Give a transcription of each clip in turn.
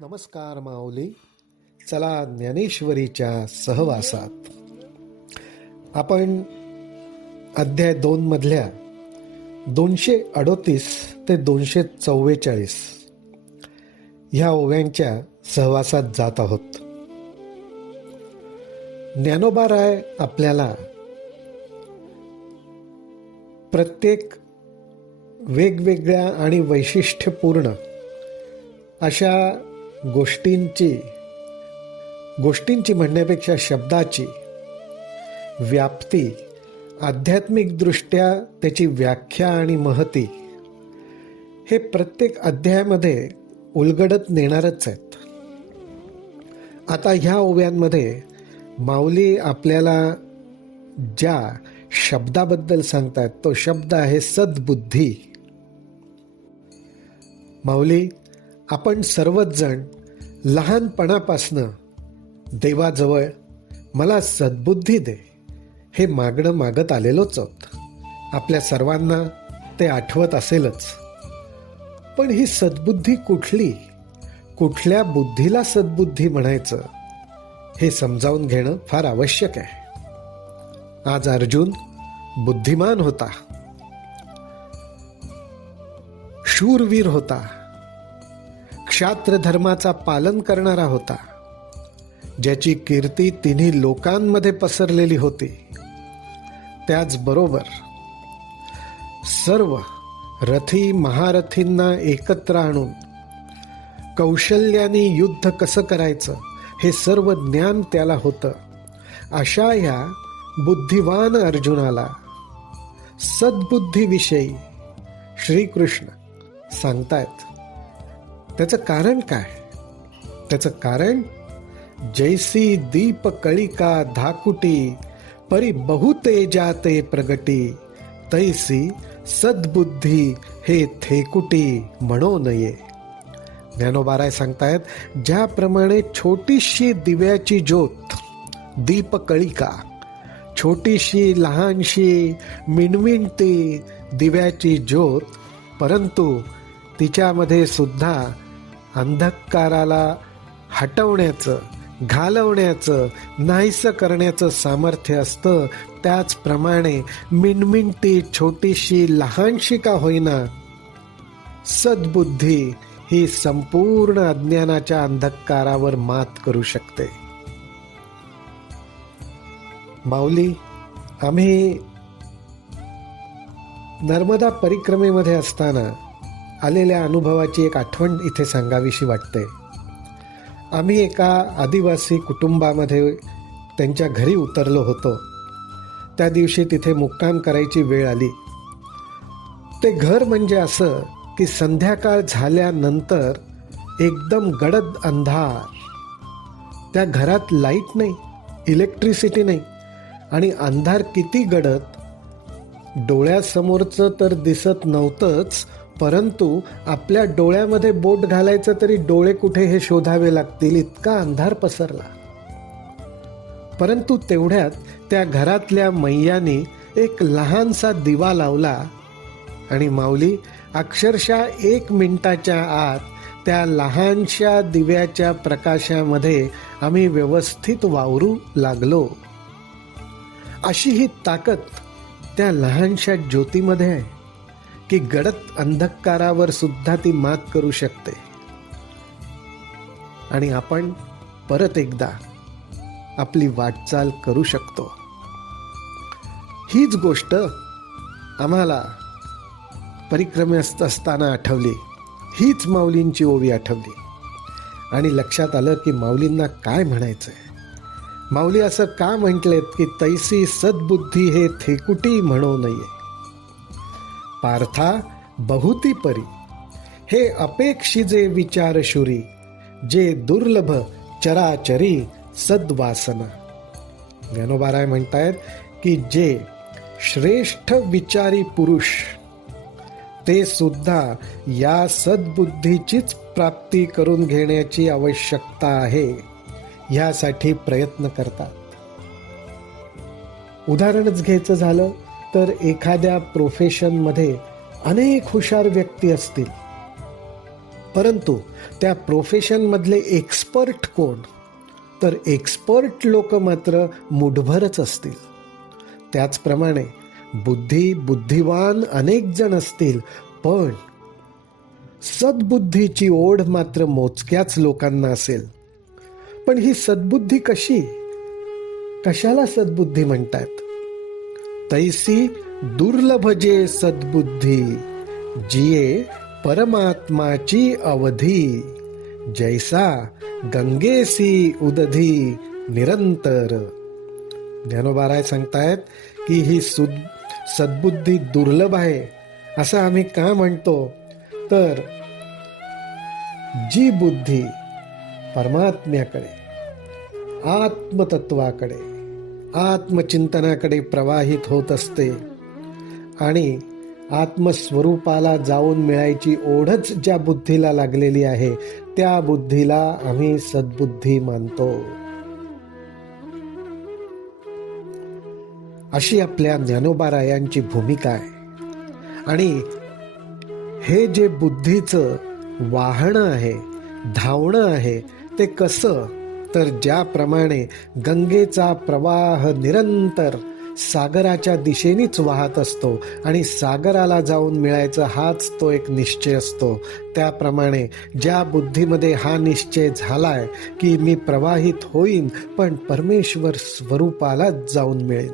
नमस्कार माऊली. चला ज्ञानेश्वरीच्या सहवासात आपण अध्याय 2 मधल्या 238 ते 244 ह्या ओव्यांच्या सहवासात जात आहोत. ज्ञानोबाराय आपल्याला प्रत्येक वेगवेगळ्या आणि वैशिष्ट्यपूर्ण अशा गोष्टींची म्हणण्यापेक्षा शब्दाची व्याप्ती, आध्यात्मिकदृष्ट्या त्याची व्याख्या आणि महती हे प्रत्येक अध्यायामध्ये उलगडत नेणारच आहेत. आता ह्या ओव्यांमध्ये माऊली आपल्याला ज्या शब्दाबद्दल सांगतात तो शब्द आहे सद्बुद्धी. माऊली, आपण सर्वच जण लहानपणापासनं देवाजवळ मला सद्बुद्धी दे हे मागणं मागत आलेलोच आहोत. आपल्या सर्वांना ते आठवत असेलच. पण ही सद्बुद्धी कुठली, कुठल्या बुद्धीला सद्बुद्धी म्हणायचं हे समजावून घेणं फार आवश्यक आहे. आज अर्जुन बुद्धिमान होता, शूरवीर होता, क्षात्र धर्माचा पालन करणारा होता, ज्याची कीर्ती तिन्ही लोकांमध्ये पसरलेली होती. त्याचबरोबर सर्व रथी महारथींना एकत्र आणून कौशल्याने युद्ध कसं करायचं हे सर्व ज्ञान त्याला होतं. अशा या बुद्धिवान अर्जुनाला सद्बुद्धीविषयी श्रीकृष्ण सांगतायत. त्याचं कारण काय? त्याचं कारण जैसी दीप कळिका धाकुटी परी बहुतेजाते प्रगटी तैसी सद्बुद्धी हे थेकुटी म्हणो नये. ज्ञानोबाराय सांगतायत, ज्याप्रमाणे छोटीशी दिव्याची ज्योत, दीपकळिका, छोटीशी लहानशी मिणमिणती दिव्याची ज्योत, परंतु तिच्यामध्ये सुद्धा अंधकाराला हटवण्याचं, घालवण्याचं, नाहीसं करण्याचं सामर्थ्य असतं. त्याचप्रमाणे मिणमिणती छोटीशी लहानशी का होईना सद्बुद्धी ही संपूर्ण अज्ञानाच्या अंधकारावर मात करू शकते. माऊली, आम्ही नर्मदा परिक्रमेमध्ये असताना आलेल्या अनुभवाची एक आठवण इथे सांगावीशी वाटते. आम्ही एका आदिवासी कुटुंबामध्ये त्यांच्या घरी उतरलो होतो. त्या दिवशी तिथे मुक्काम करायची वेळ आली. ते घर म्हणजे असं की संध्याकाळ झाल्यानंतर एकदम गडद अंधार. त्या घरात लाईट नाही, इलेक्ट्रिसिटी नाही, आणि अंधार किती गडद, डोळ्यासमोरचं तर दिसत नव्हतंच, परंतु आपल्या डोळ्यामध्ये बोट घालायचं तरी डोळे कुठे हे शोधावे लागतील, इतका अंधार पसरला. परंतु तेवढ्यात त्या घरातल्या मैयाने एक लहानसा दिवा लावला आणि माऊली, अक्षरशः 1 मिनिटाच्या आत त्या लहानशा दिव्याच्या प्रकाशामध्ये आम्ही व्यवस्थित वावरू लागलो. अशी ही ताकद त्या लहानशा ज्योतीमध्ये आहे की गडद अंधकारावर सुद्धा ती मात करू शकते. आणि आपण परत एकदा आपली वाटचाल करू शकतो. हीच गोष्ट आम्हाला परिक्रमेत असताना आठवली. हीच माऊलींची ओवी आठवली आणि लक्षात आलं की माऊलींना काय म्हणायचंय. माऊली असं का म्हटलेत की तैसी सद्बुद्धी हे थेकुटी म्हणू नये. पार्था बहुती परी हे अपेक्षिजे विचारशुरी जे दुर्लभ चराचरी सद्वासना. ज्ञानोबाराय म्हणतायत की जे श्रेष्ठ विचारी पुरुष ते सुद्धा या सद्बुद्धीचीच प्राप्ती करून घेण्याची आवश्यकता आहे ह्यासाठी प्रयत्न करतात. उदाहरणच घ्यायचं झालं तर एखाद्या प्रोफेशनमध्ये अनेक हुशार व्यक्ती असतील, परंतु त्या प्रोफेशनमधले एक्सपर्ट कोण? तर एक्सपर्ट लोक मात्र मुठभरच असतील. त्याचप्रमाणे बुद्धिवान अनेक जण असतील, पण सद्बुद्धीची ओढ मात्र मोजक्याच लोकांना असेल. पण ही सद्बुद्धी कशी? कशाला सद्बुद्धी म्हणतात? तैसी दुर्लभ जे सद्बुद्धी, जिये परमात्माची अवधी, जैसा गंगेसी उदधी निरंतर. ज्ञानोबा सांगतायत की ही सद्बुद्धी दुर्लभ आहे. असं आम्ही का म्हणतो? तर जी बुद्धी परमात्म्याकडे, आत्मतत्वाकडे, आत्मचिंतनाकडे प्रवाहित होत असते आणि आत्मस्वरूपाला जाऊन मिळायची ओढच ज्या बुद्धीला लागलेली आहे, त्या बुद्धीला आम्ही सद्बुद्धी मानतो. अशी आपल्या ज्ञानोबारायांची भूमिका आहे. आणि हे जे बुद्धीचं वाहणं आहे, धावणं आहे, ते कसं? तर ज्याप्रमाणे गंगेचा प्रवाह निरंतर सागराच्या दिशेनेच वाहत असतो आणि सागराला जाऊन मिळायचं हाच तो एक निश्चय असतो, त्याप्रमाणे ज्या बुद्धीमध्ये हा निश्चय झालाय की मी प्रवाहित होईन पण परमेश्वर स्वरूपालाच जाऊन मिळेन,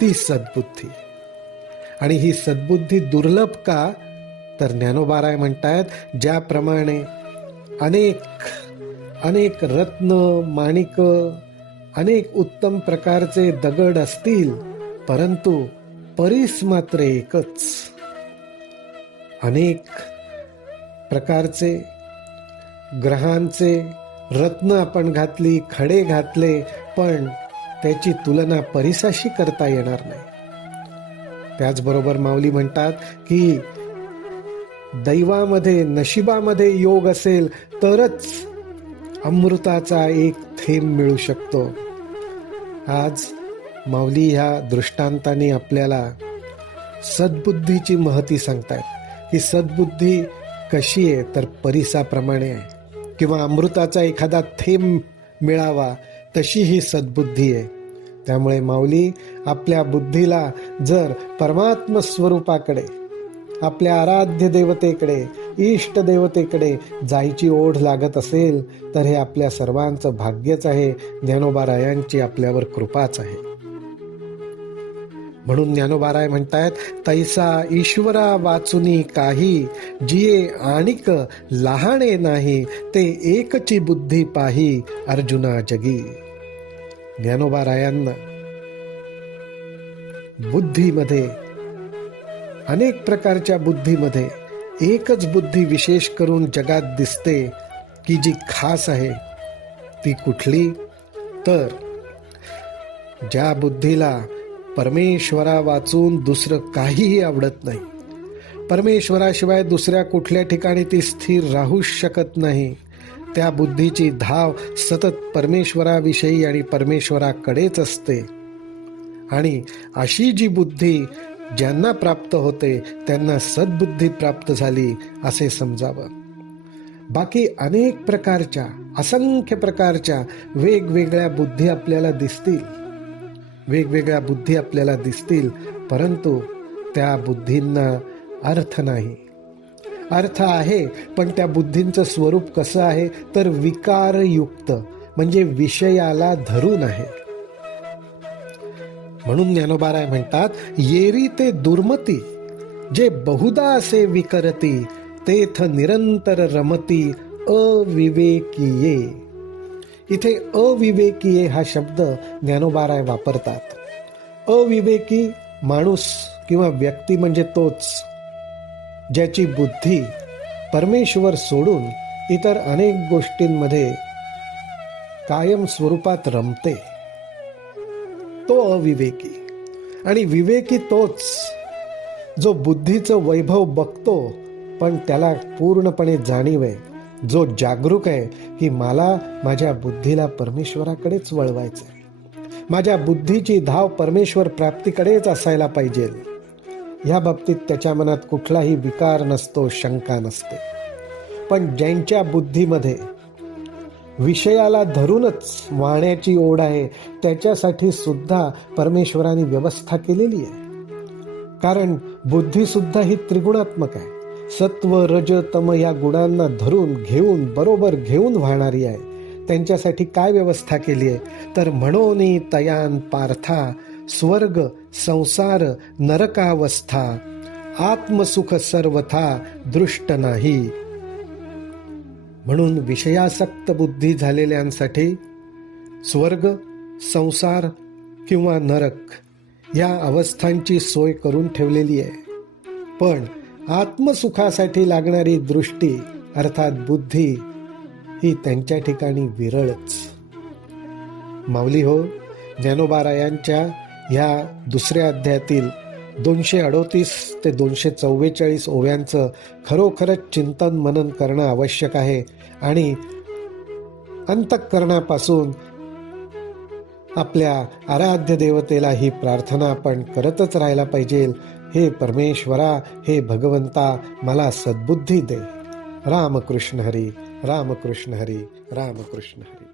ती सद्बुद्धी. आणि ही सद्बुद्धी दुर्लभ का? तर ज्ञानोबाराय म्हणतायत, ज्याप्रमाणे अनेक रत्न, माणिक, अनेक उत्तम प्रकारचे दगड असतील, परंतु परीस मात्र एकच. अनेक प्रकारचे ग्रहांचे रत्न आपण घातली, खडे घातले, पण त्याची तुलना परिसाशी करता येणार नाही. त्याचबरोबर माऊली म्हणतात की दैवामध्ये, नशिबामध्ये योग असेल तरच अमृताचा एक थेंब मिळू शकतो. आज माऊली ह्या दृष्टांताने आपल्याला सद्बुद्धीची महती सांगतायत की सद्बुद्धी कशी आहे? तर परिसाप्रमाणे आहे, किंवा अमृताचा एखादा थेंब मिळावा तशी ही सद्बुद्धी आहे. त्यामुळे माऊली आपल्या बुद्धीला जर परमात्म स्वरूपाकडे, आपल्या आराध्य देवतेकडे, इष्ट देवतेकडे जायची ओढ लागत असेल तर हे आपल्या सर्वांचं भाग्यच आहे. ज्ञानोबारायांची आपल्यावर कृपाच आहे. म्हणून ज्ञानोबाराय म्हणतायत, तैसा ईश्वरा वाचुनी काही, जिये आणिक लहाणे नाही, ते एकची बुद्धी पाही अर्जुना जगी. ज्ञानोबारायांना बुद्धीमध्ये, अनेक प्रकारच्या बुद्धीमध्ये एकच बुद्धी विशेष करून जगात दिसते की जी खास आहे. ती कुठली? तर ज्या बुद्धीला परमेश्वरा वाचून दुसरं काहीही आवडत नाही, परमेश्वराशिवाय दुसऱ्या कुठल्या ठिकाणी ती स्थिर राहू शकत नाही, त्या बुद्धीची धाव सतत परमेश्वराविषयी आणि परमेश्वराकडेच असते. आणि अशी जी बुद्धी ज्यांना प्राप्त होते त्यांना सद्बुद्धी प्राप्त झाली असे समजावं. बाकी अनेक प्रकारच्या, असंख्य प्रकारच्या वेगवेगळ्या बुद्धी आपल्याला दिसतील, परंतु त्या बुद्धींना अर्थ नाही. अर्थ आहे, पण त्या बुद्धींचं स्वरूप कसं आहे? तर विकारयुक्त, म्हणजे विषयाला धरून आहे. म्हणून ज्ञानोबाराय म्हणतात, येरी ते दुर्मती, जे बहुदा असे विकरती, तेथ निरंतर रमती अविवेकीये. इथे अविवेकीये हा शब्द ज्ञानोबाराय वापरतात. अविवेकी माणूस किंवा व्यक्ती म्हणजे तोच ज्याची बुद्धी परमेश्वर सोडून इतर अनेक गोष्टींमध्ये कायम स्वरूपात रमते, तो अविवेकी. आणि विवेकी तोच जो बुद्धीचं वैभव बघतो पण त्याला पूर्णपणे जाणीव आहे, जो जागरूक आहे की मला माझ्या बुद्धीला परमेश्वराकडेच वळवायचं आहे, माझ्या बुद्धीची धाव परमेश्वर प्राप्तीकडेच असायला पाहिजे. ह्या बाबतीत त्याच्या मनात कुठलाही विकार नसतो, शंका नसते. पण ज्यांच्या बुद्धीमध्ये विषयाला धरूनच वाहण्याची ओढ आहे त्याच्यासाठी सुद्धा परमेश्वराने व्यवस्था केलेली आहे. कारण बुद्धी सुद्धा ही त्रिगुणात्मक आहे. सत्व रज तम या गुणांना धरून बरोबर घेऊन वाहणारी आहे. त्यांच्यासाठी काय व्यवस्था केली आहे तर म्हणोनी तयान पार्था स्वर्ग संसार नरकावस्था आत्मसुख सर्वथा दृष्ट नाही. म्हणून विषयासक्त बुद्धी झालेल्यांसाठी स्वर्ग संसार किंवा नरक या अवस्थांची सोय करून ठेवलेली आहे. पण आत्मसुखासाठी लागणारी दृष्टी अर्थात बुद्धी ही त्यांच्या ठिकाणी विरळच. माऊली हो, ज्ञानोबारायांच्या ह्या दुसऱ्या अध्यायातील 238 ते 244 ओव्यांचं खरोखरच चिंतन मनन करणं आवश्यक आहे आणि अंतःकरणापासून आपल्या आराध्य देवतेला ही प्रार्थना आपण करतच राहायला पाहिजे. हे परमेश्वरा, हे भगवंता, मला सद्बुद्धी दे. रामकृष्ण हरी, रामकृष्ण हरी, रामकृष्ण हरी.